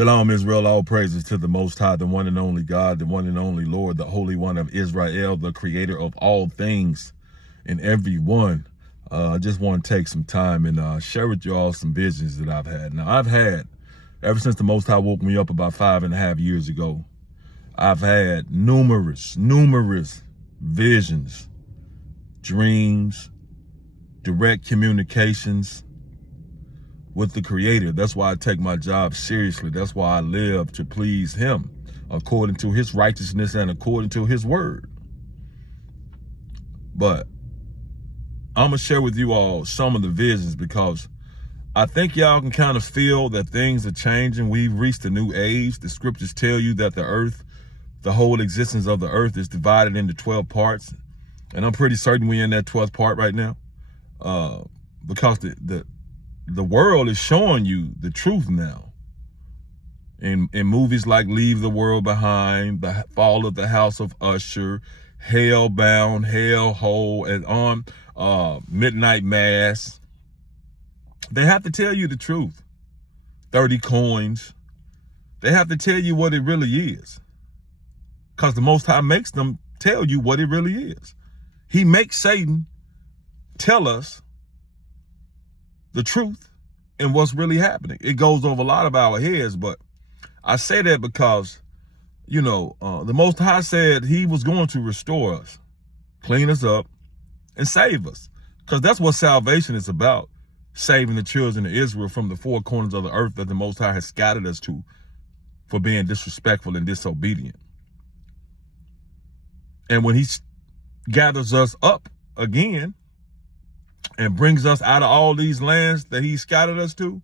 Shalom, Israel. All praises to the Most High, the one and only God, the one and only Lord, the Holy One of Israel, the creator of all things and everyone. I just want to take some time and share with you all some visions that I've had. Now, I've had, ever since the Most High woke me up about 5.5 years ago, I've had numerous visions, dreams, direct communications with the Creator. That's why I take my job seriously. That's why I live to please Him according to His righteousness and according to His word. But I'm going to share with you all some of the visions because I think y'all can kind of feel that things are changing. We've reached a new age. The scriptures tell you that the earth, the whole existence of the earth is divided into 12 parts. And I'm pretty certain we're in that 12th part right now because the world is showing you the truth now. In movies like Leave the World Behind, The Fall of the House of Usher, Hellbound, Hellhole, and on Midnight Mass, they have to tell you the truth. 30 coins. They have to tell you what it really is. Because the Most High makes them tell you what it really is. He makes Satan tell us the truth and what's really happening. It goes over a lot of our heads, but I say that because, you know, the Most High said He was going to restore us, clean us up, and save us. Because that's what salvation is about, saving the children of Israel from the four corners of the earth that the Most High has scattered us to for being disrespectful and disobedient. And when He gathers us up again, and brings us out of all these lands that He scattered us to,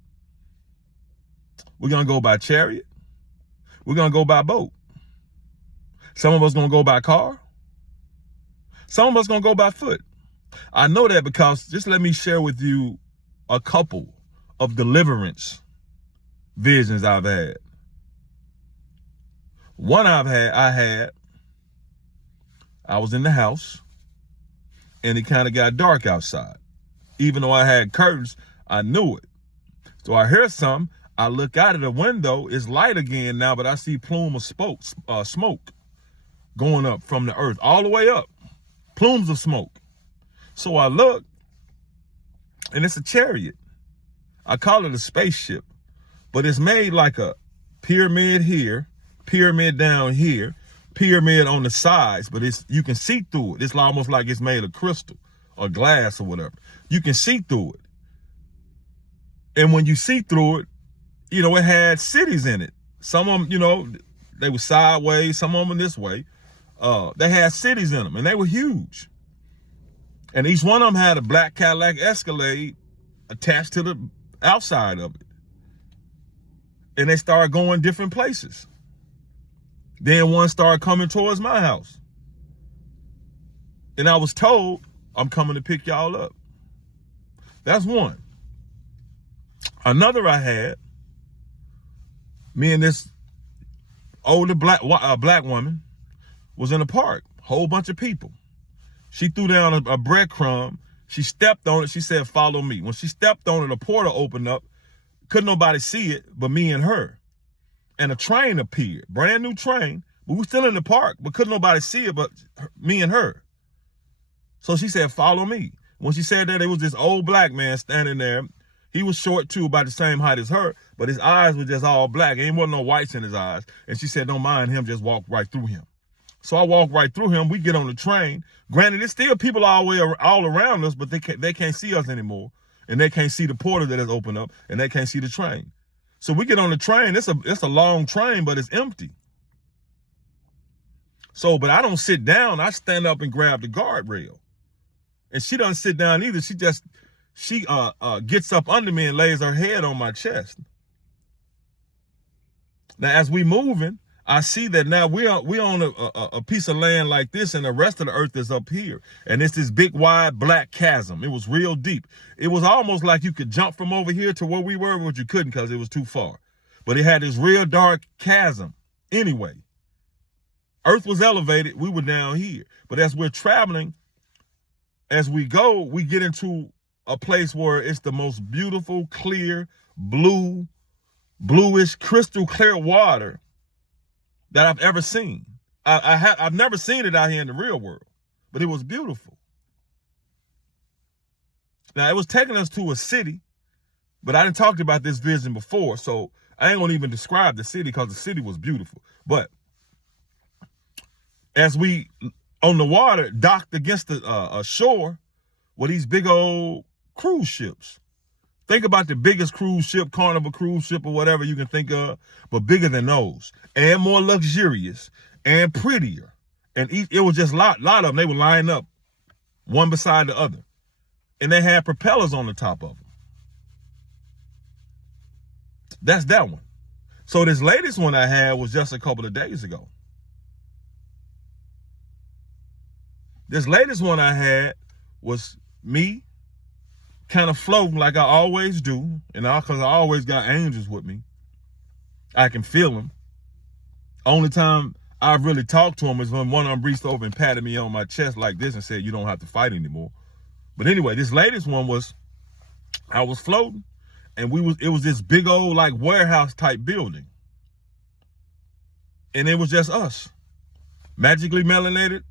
we're going to go by chariot. We're going to go by boat. Some of us going to go by car. Some of us going to go by foot. I know that because just let me share with you a couple of deliverance visions I've had. One I was in the house and it kind of got dark outside. Even though I had curtains, I knew it. So I hear something. I look out of the window. It's light again now, but I see plume of smoke going up from the earth, all the way up. Plumes of smoke. So I look, and it's a chariot. I call it a spaceship, but it's made like a pyramid here, pyramid down here, pyramid on the sides, but you can see through it. It's almost like it's made of crystal or glass or whatever. You can see through it. And when you see through it, you know, it had cities in it. Some of them, you know, they were sideways, some of them this way. They had cities in them, and they were huge. And each one of them had a black Cadillac Escalade attached to the outside of it. And they started going different places. Then one started coming towards my house. And I was told, I'm coming to pick y'all up. That's one. Another I had, me and this older black woman was in a park, whole bunch of people. She threw down a breadcrumb. She stepped on it. She said, follow me. When she stepped on it, a portal opened up. Couldn't nobody see it but me and her. And a train appeared, brand new train. But we were still in the park, but couldn't nobody see it but me and her. So she said, follow me. When she said that, it was this old black man standing there. He was short too, about the same height as her, but his eyes were just all black. Ain't wasn't no whites in his eyes. And she said, don't mind him, just walk right through him. So I walk right through him. We get on the train. Granted, there's still people all around us, but they can't see us anymore. And they can't see the portal that has opened up, and they can't see the train. So we get on the train. It's a long train, but it's empty. So, but I don't sit down. I stand up and grab the guardrail. And she doesn't sit down either. She gets up under me and lays her head on my chest. Now, as we moving, I see that now we on a piece of land like this, and the rest of the earth is up here. And it's this big, wide, black chasm. It was real deep. It was almost like you could jump from over here to where we were, but you couldn't because it was too far. But it had this real dark chasm. Anyway, earth was elevated. We were down here. But as we're traveling, as we go, we get into a place where it's the most beautiful, clear, blue bluish, crystal clear water that I've ever seen. I've never seen it out here in the real world, but it was beautiful. Now, it was taking us to a city, but I didn't talk about this vision before, so I ain't gonna even describe the city because the city was beautiful. But as we on the water docked against a shore with these big old cruise ships. Think about the biggest cruise ship, Carnival cruise ship or whatever you can think of, but bigger than those and more luxurious and prettier. And it was just a lot of them. They would line up one beside the other. And they had propellers on the top of them. That's that one. So this latest one I had was just a couple of days ago. This latest one I had was me kind of floating like I always do, and because I always got angels with me. I can feel them. Only time I've really talked to them is when one of them reached over and patted me on my chest like this and said, "You don't have to fight anymore." But anyway, this latest one was, I was floating, and it was this big old like warehouse type building. And it was just us, magically melanated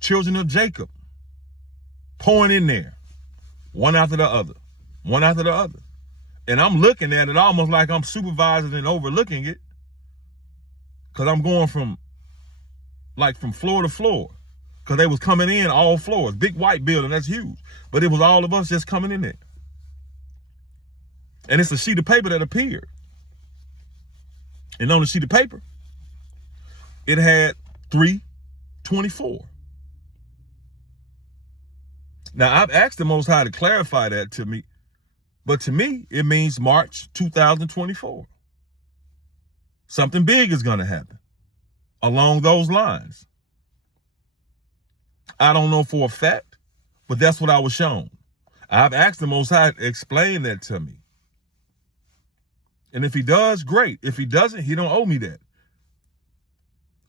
children of Jacob, pouring in there, one after the other, one after the other. And I'm looking at it almost like I'm supervising and overlooking it, because I'm going from floor to floor, because they was coming in all floors. Big white building, that's huge. But it was all of us just coming in there. And it's a sheet of paper that appeared. And on the sheet of paper, it had 324. Now, I've asked the Most High to clarify that to me, but to me, it means March 2024. Something big is going to happen along those lines. I don't know for a fact, but that's what I was shown. I've asked the Most High to explain that to me. And if he does, great. If he doesn't, he don't owe me that.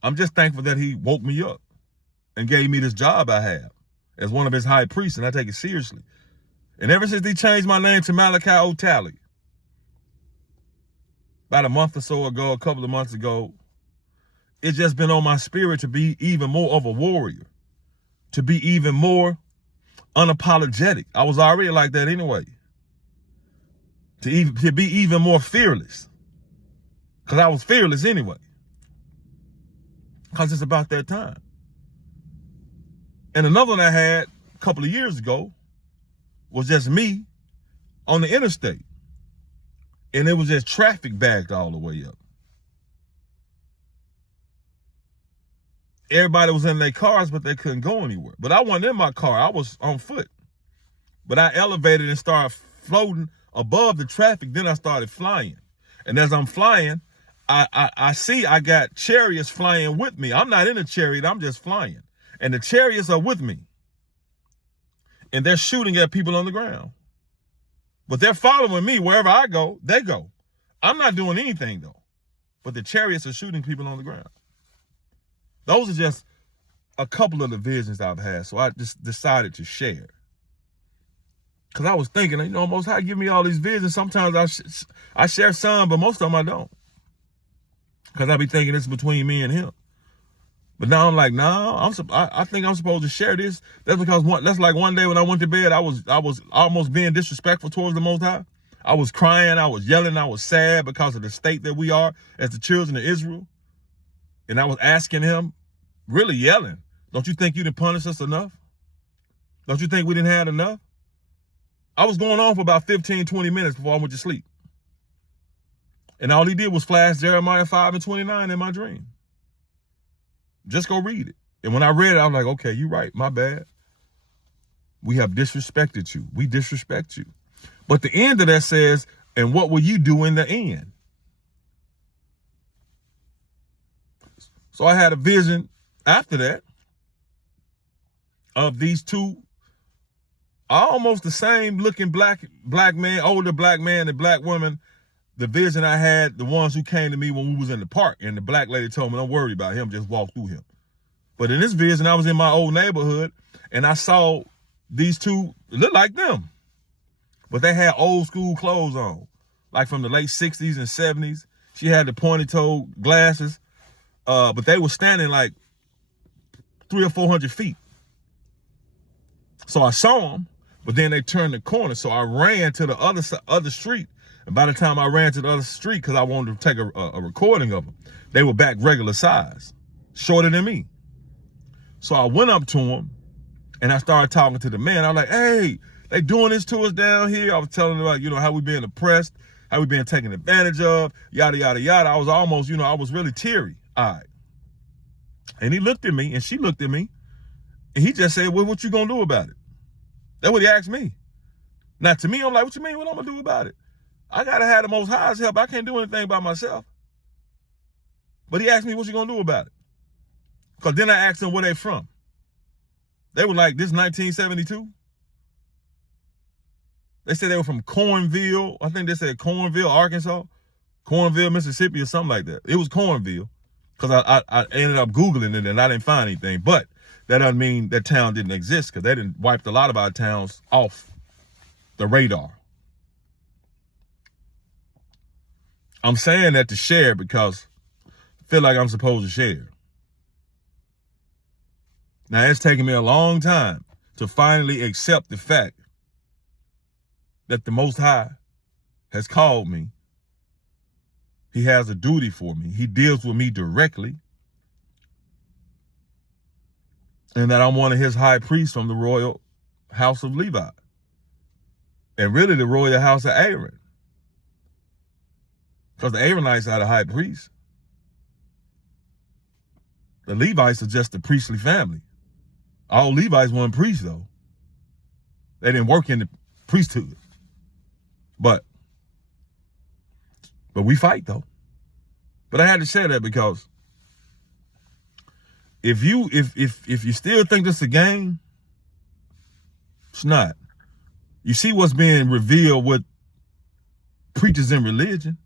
I'm just thankful that he woke me up and gave me this job I have as one of his high priests, and I take it seriously. And ever since he changed my name to Malachi Otali, about a month or so ago, a couple of months ago, it's just been on my spirit to be even more of a warrior, to be even more unapologetic. I was already like that anyway. To be even more fearless, because I was fearless anyway, because it's about that time. And another one I had a couple of years ago was just me on the interstate, and it was just traffic backed all the way up. Everybody was in their cars, but they couldn't go anywhere. But I wasn't in my car. I was on foot. But I elevated and started floating above the traffic. Then I started flying. And as I'm flying, I see I got chariots flying with me. I'm not in a chariot. I'm just flying. And the chariots are with me. And they're shooting at people on the ground. But they're following me wherever I go, they go. I'm not doing anything, though. But the chariots are shooting people on the ground. Those are just a couple of the visions I've had. So I just decided to share. Because I was thinking, Most High give me all these visions. Sometimes I share some, but most of them I don't. Because I be thinking it's between me and him. But now I'm like, no, I think I'm supposed to share this. That's because that's like one day when I went to bed, I was almost being disrespectful towards the Most High. I was crying, I was yelling, I was sad because of the state that we are as the children of Israel. And I was asking him, really yelling, don't you think you didn't punish us enough? Don't you think we didn't have enough? I was going on for about 15, 20 minutes before I went to sleep. And all he did was flash Jeremiah 5:29 in my dream. Just go read it. And when I read it, I'm like, okay, you're right, my bad. We have disrespected you. We disrespect you. But the end of that says, and what will you do in the end? So I had a vision after that of these two almost the same looking black man, older black man and black woman. The vision I had, the ones who came to me when we was in the park, and the black lady told me, don't worry about him, just walk through him. But in this vision, I was in my old neighborhood, and I saw these two look like them. But they had old school clothes on. like from the late 60s and 70s. She had the pointy-toed glasses, but they were standing like 300 or 400 feet. So I saw them, but then they turned the corner. So I ran to the other street. And by the time I ran to the other street, because I wanted to take a recording of them, they were back regular size, shorter than me. So I went up to them and I started talking to the man. I was like, hey, they doing this to us down here. I was telling them about, how we being oppressed, how we being taken advantage of, yada, yada, yada. I was almost, I was really teary. All right. And he looked at me and she looked at me and he just said, well, what you gonna do about it? That's what he asked me. Now to me, I'm like, what you mean, what I'm gonna do about it? I gotta have the Most High's help. I can't do anything by myself. But he asked me, what you gonna do about it? Because then I asked them where they from. They were like, this 1972. They said they were from Cornville. I think they said Cornville, Arkansas. Cornville, Mississippi, or something like that. It was Cornville. Because I ended up Googling it and I didn't find anything. But that doesn't mean that town didn't exist, because they didn't wiped a lot of our towns off the radar. I'm saying that to share because I feel like I'm supposed to share. Now, it's taken me a long time to finally accept the fact that the Most High has called me. He has a duty for me. He deals with me directly. And that I'm one of his high priests from the royal house of Levi. And really the royal house of Aaron. Because the Aaronites are the high priests. The Levites are just the priestly family. All Levites weren't priests, though. They didn't work in the priesthood. But we fight, though. But I had to say that because if you still think this is a game, it's not. You see what's being revealed with preachers in religion,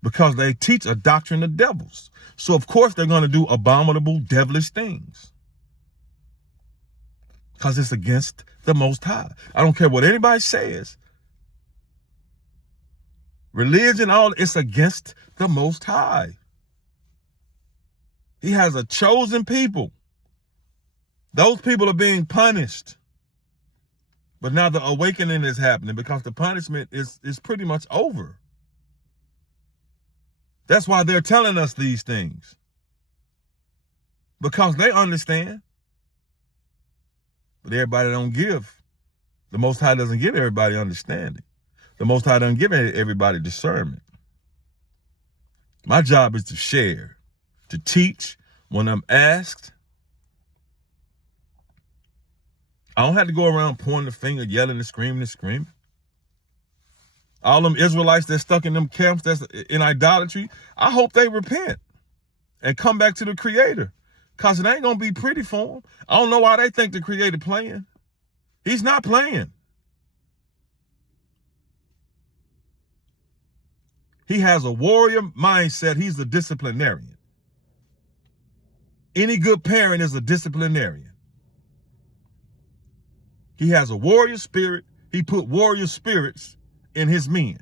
because they teach a doctrine of devils. So of course they're going to do abominable, devilish things, because it's against the Most High. I don't care what anybody says. Religion, it's against the Most High. He has a chosen people. Those people are being punished. But now the awakening is happening because the punishment is pretty much over. That's why they're telling us these things. Because they understand. But everybody don't give. The Most High doesn't give everybody understanding. The Most High doesn't give everybody discernment. My job is to share, to teach when I'm asked. I don't have to go around pointing the finger, yelling and screaming. All them Israelites that's stuck in them camps that's in idolatry, I hope they repent and come back to the Creator, because it ain't going to be pretty for them. I don't know why they think the Creator playing. He's not playing. He has a warrior mindset. He's a disciplinarian. Any good parent is a disciplinarian. He has a warrior spirit. He put warrior spirits in his men.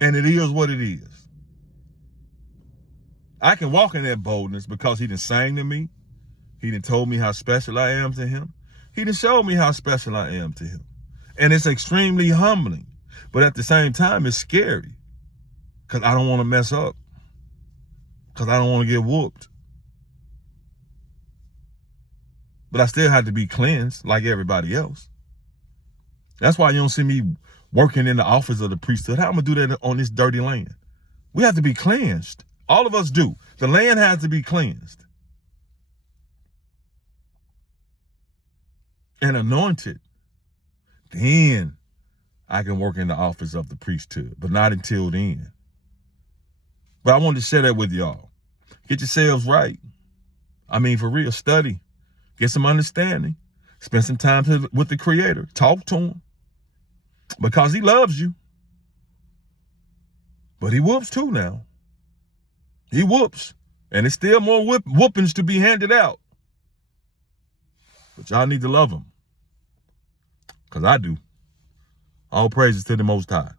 And it is what it is. I can walk in that boldness because he done sang to me. He done told me how special I am to him. He done showed me how special I am to him. And it's extremely humbling. But at the same time, it's scary. Because I don't want to mess up. Because I don't want to get whooped. But I still have to be cleansed like everybody else. That's why you don't see me working in the office of the priesthood. How am I going to do that on this dirty land? We have to be cleansed. All of us do. The land has to be cleansed and anointed. Then I can work in the office of the priesthood, but not until then. But I wanted to share that with y'all. Get yourselves right. I mean, for real, study. Get some understanding. Spend some time with the Creator. Talk to him. Because he loves you. But he whoops too now. He whoops. And it's still more whoopings to be handed out. But y'all need to love him. Because I do. All praises to the Most High.